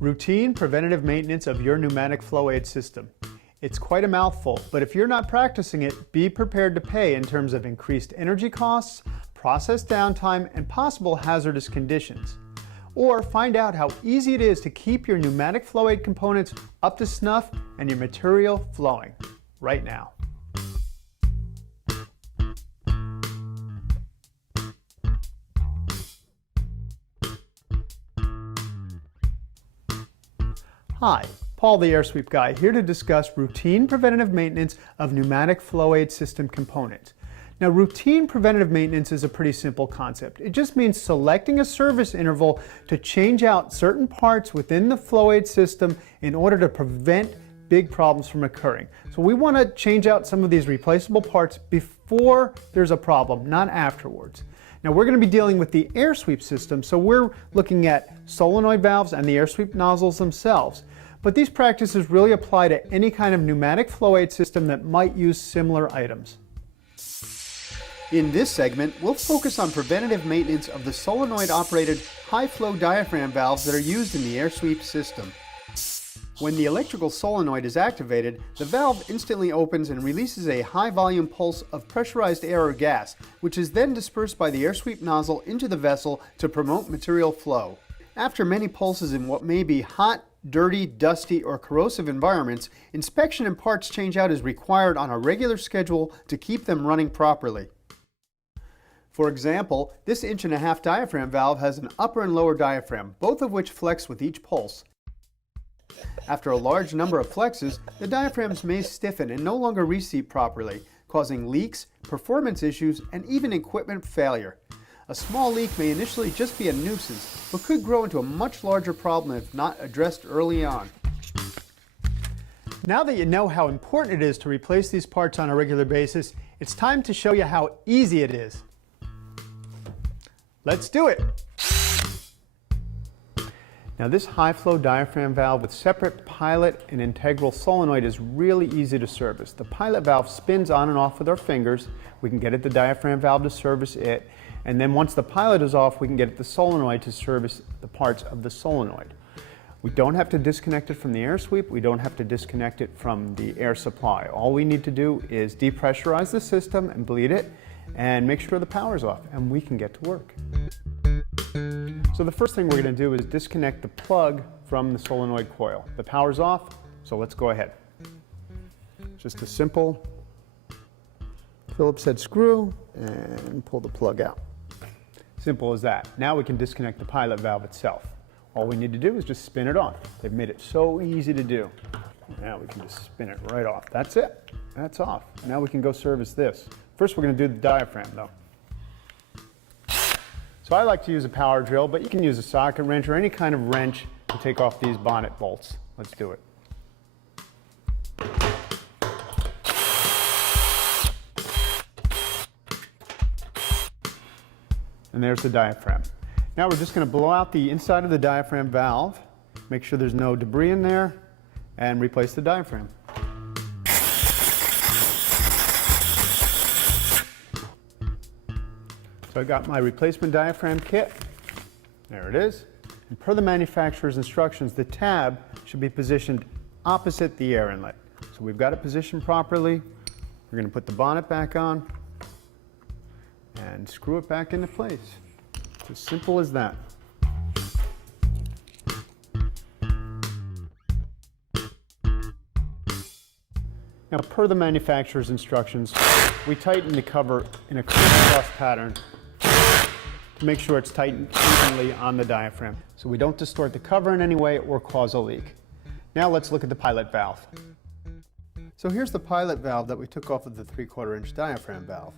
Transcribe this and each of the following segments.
Routine preventative maintenance of your pneumatic flow aid system. It's quite a mouthful, but if you're not practicing it, be prepared to pay in terms of increased energy costs, process downtime, and possible hazardous conditions. Or find out how easy it is to keep your pneumatic flow aid components up to snuff and your material flowing right now. Hi, Paul the Air Sweep Guy here to discuss routine preventative maintenance of pneumatic flow aid system components. Now, routine preventative maintenance is a pretty simple concept. It just means selecting a service interval to change out certain parts within the flow aid system in order to prevent big problems from occurring. So we want to change out some of these replaceable parts before there's a problem, not afterwards. Now we're going to be dealing with the air sweep system, so we're looking at solenoid valves and the air sweep nozzles themselves. But these practices really apply to any kind of pneumatic flow aid system that might use similar items. In this segment, we'll focus on preventative maintenance of the solenoid-operated high-flow diaphragm valves that are used in the air sweep system. When the electrical solenoid is activated, the valve instantly opens and releases a high-volume pulse of pressurized air or gas, which is then dispersed by the air sweep nozzle into the vessel to promote material flow. After many pulses in what may be hot, dirty, dusty, or corrosive environments, inspection and parts change-out is required on a regular schedule to keep them running properly. For example, this 1.5-inch diaphragm valve has an upper and lower diaphragm, both of which flex with each pulse. After a large number of flexes, the diaphragms may stiffen and no longer reseat properly, causing leaks, performance issues, and even equipment failure. A small leak may initially just be a nuisance, but could grow into a much larger problem if not addressed early on. Now that you know how important it is to replace these parts on a regular basis, it's time to show you how easy it is. Let's do it! Now this high-flow diaphragm valve with separate pilot and integral solenoid is really easy to service. The pilot valve spins on and off with our fingers. We can get at the diaphragm valve to service it, and then once the pilot is off, we can get at the solenoid to service the parts of the solenoid. We don't have to disconnect it from the air sweep. We don't have to disconnect it from the air supply. All we need to do is depressurize the system and bleed it and make sure the power's off, and we can get to work. So the first thing we're going to do is disconnect the plug from the solenoid coil. The power's off, so let's go ahead. Just a simple Phillips head screw and pull the plug out. Simple as that. Now we can disconnect the pilot valve itself. All we need to do is just spin it off. They've made it so easy to do. Now we can just spin it right off. That's it. That's off. Now we can go service this. First we're going to do the diaphragm though. So I like to use a power drill, but you can use a socket wrench or any kind of wrench to take off these bonnet bolts. Let's do it. And there's the diaphragm. Now we're just going to blow out the inside of the diaphragm valve, make sure there's no debris in there, and replace the diaphragm. So I got my replacement diaphragm kit. There it is. And per the manufacturer's instructions, the tab should be positioned opposite the air inlet. So we've got it positioned properly. We're going to put the bonnet back on and screw it back into place. It's as simple as that. Now, per the manufacturer's instructions, we tighten the cover in a crisscross pattern to make sure it's tightened evenly on the diaphragm, so we don't distort the cover in any way or cause a leak. Now let's look at the pilot valve. So here's the pilot valve that we took off of the 3/4-inch diaphragm valve.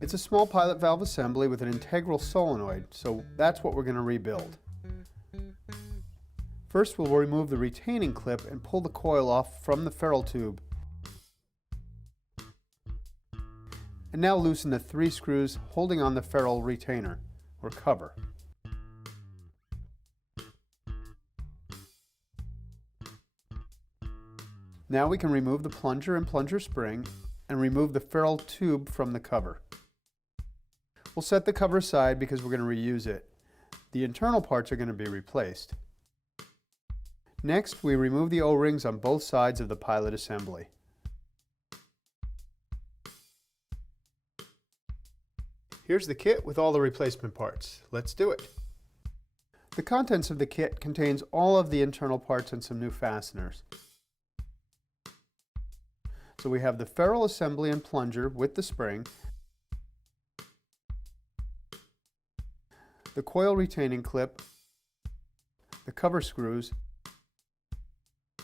It's a small pilot valve assembly with an integral solenoid, so that's what we're going to rebuild. First we'll remove the retaining clip and pull the coil off from the ferrule tube. And now loosen the 3 screws holding on the ferrule retainer, or cover. Now we can remove the plunger and plunger spring and remove the ferrule tube from the cover. We'll set the cover aside because we're going to reuse it. The internal parts are going to be replaced. Next, we remove the O-rings on both sides of the pilot assembly. Here's the kit with all the replacement parts. Let's do it. The contents of the kit contains all of the internal parts and some new fasteners. So we have the ferrule assembly and plunger with the spring, the coil retaining clip, the cover screws,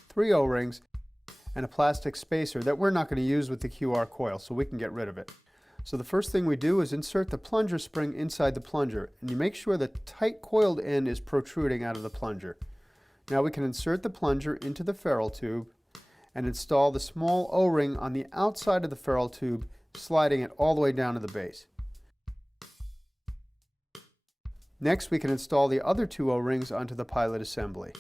3 O-rings, and a plastic spacer that we're not going to use with the QR coil, so we can get rid of it. So the first thing we do is insert the plunger spring inside the plunger, and you make sure the tight coiled end is protruding out of the plunger. Now we can insert the plunger into the ferrule tube and install the small O-ring on the outside of the ferrule tube, sliding it all the way down to the base. Next, we can install the other 2 O-rings onto the pilot assembly.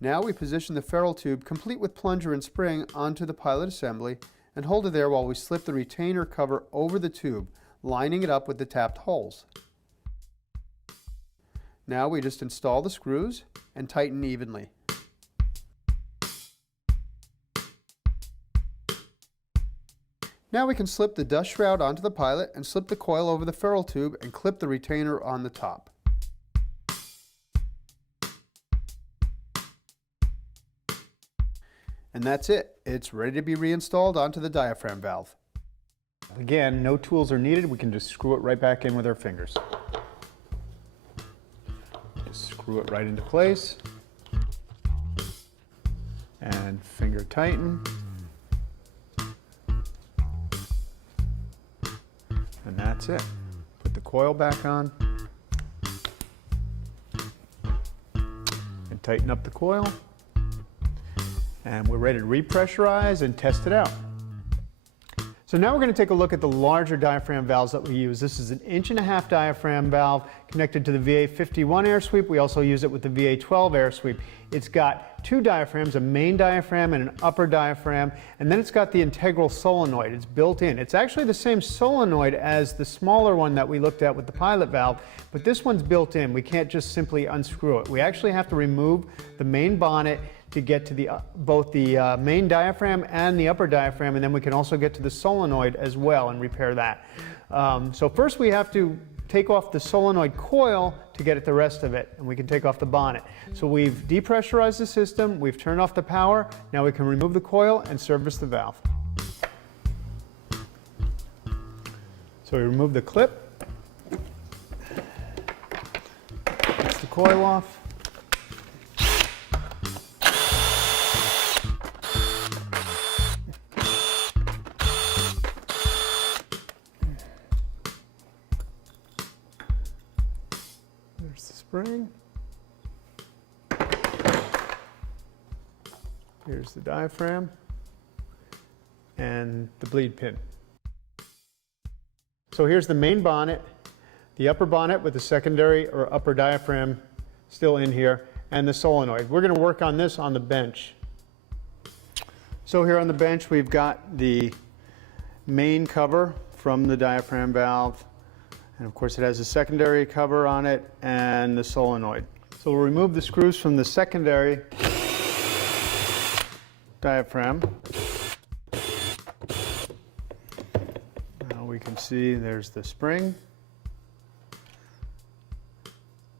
Now we position the ferrule tube, complete with plunger and spring, onto the pilot assembly and hold it there while we slip the retainer cover over the tube, lining it up with the tapped holes. Now we just install the screws and tighten evenly. Now we can slip the dust shroud onto the pilot and slip the coil over the ferrule tube and clip the retainer on the top. And that's it. It's ready to be reinstalled onto the diaphragm valve. Again, no tools are needed. We can just screw it right back in with our fingers. Just screw it right into place. And finger tighten. And that's it. Put the coil back on. And tighten up the coil. And we're ready to repressurize and test it out. So now we're going to take a look at the larger diaphragm valves that we use. This is an 1.5 inch diaphragm valve connected to the VA51 air sweep. We also use it with the VA12 air sweep. It's got 2 diaphragms, a main diaphragm and an upper diaphragm, and then it's got the integral solenoid. It's built in. It's actually the same solenoid as the smaller one that we looked at with the pilot valve, but this one's built in. We can't just simply unscrew it. We actually have to remove the main bonnet to get to both the main diaphragm and the upper diaphragm, and then we can also get to the solenoid as well and repair that. So first we have to take off the solenoid coil to get at the rest of it, and we can take off the bonnet. So we've depressurized the system, we've turned off the power, now we can remove the coil and service the valve. So we remove the clip, takes the coil off. There's the spring. Here's the diaphragm and the bleed pin. So here's the main bonnet, the upper bonnet with the secondary or upper diaphragm still in here, and the solenoid. We're going to work on this on the bench. So here on the bench we've got the main cover from the diaphragm valve, and of course it has a secondary cover on it and the solenoid. So we'll remove the screws from the secondary diaphragm. Now we can see there's the spring,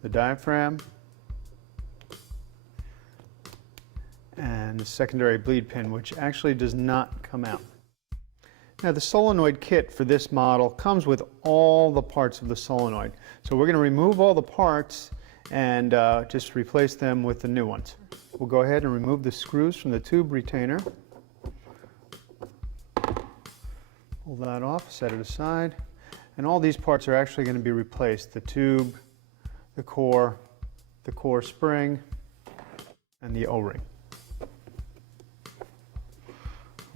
the diaphragm, and the secondary bleed pin, which actually does not come out. Now the solenoid kit for this model comes with all the parts of the solenoid. So we're going to remove all the parts and just replace them with the new ones. We'll go ahead and remove the screws from the tube retainer. Pull that off, set it aside. And all these parts are actually going to be replaced. The tube, the core spring, and the O-ring.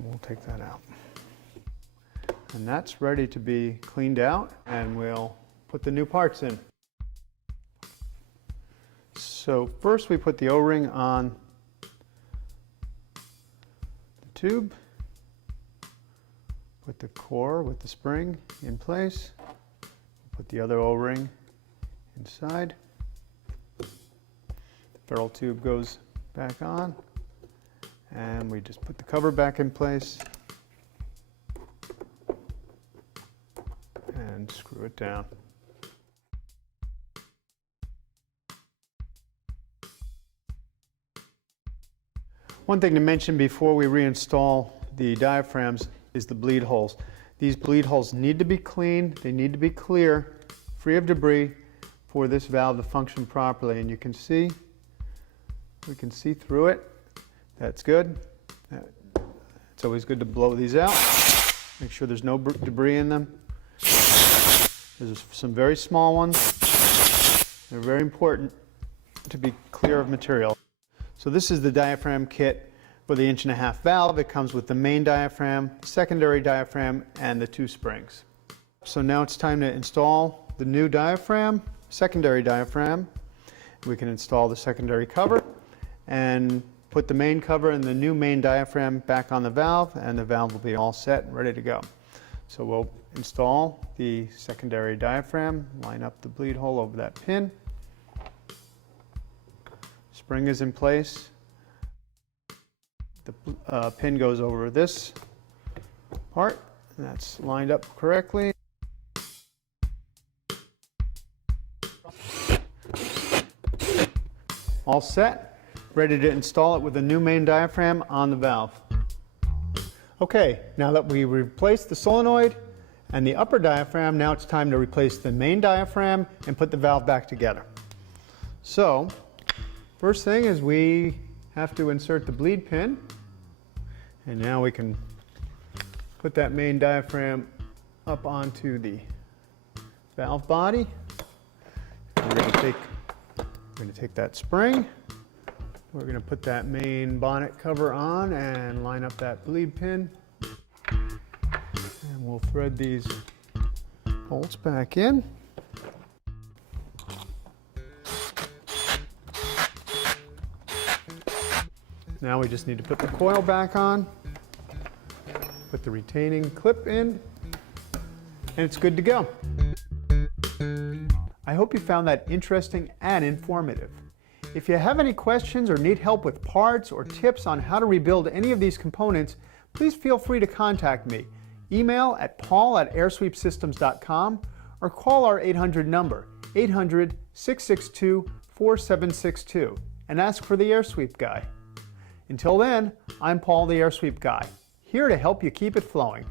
We'll take that out. And that's ready to be cleaned out, and we'll put the new parts in. So first we put the O-ring on the tube, put the core with the spring in place, put the other O-ring inside. The ferrule tube goes back on, and we just put the cover back in place and screw it down. One thing to mention before we reinstall the diaphragms is the bleed holes. These bleed holes need to be clean, they need to be clear, free of debris for this valve to function properly. And you can see, we can see through it. That's good. It's always good to blow these out. Make sure there's no debris in them. There's some very small ones. They're very important to be clear of material. So this is the diaphragm kit for the 1.5" valve. It comes with the main diaphragm, secondary diaphragm, and the 2 springs. So now it's time to install the new diaphragm, secondary diaphragm. We can install the secondary cover and put the main cover and the new main diaphragm back on the valve, and the valve will be all set and ready to go. So we'll install the secondary diaphragm, line up the bleed hole over that pin. Spring is in place. The pin goes over this part, and that's lined up correctly. All set, ready to install it with the new main diaphragm on the valve. Okay, now that we replaced the solenoid and the upper diaphragm, now it's time to replace the main diaphragm and put the valve back together. So, first thing is we have to insert the bleed pin, and now we can put that main diaphragm up onto the valve body. We're going to take that spring, we're going to put that main bonnet cover on and line up that bleed pin, and we'll thread these bolts back in. Now we just need to put the coil back on, put the retaining clip in, and it's good to go. I hope you found that interesting and informative. If you have any questions or need help with parts or tips on how to rebuild any of these components, please feel free to contact me. Email at paul@airsweepsystems.com or call our 800 number, 800-662-4762, and ask for the Air Sweep Guy. Until then, I'm Paul the Air Sweep Guy, here to help you keep it flowing.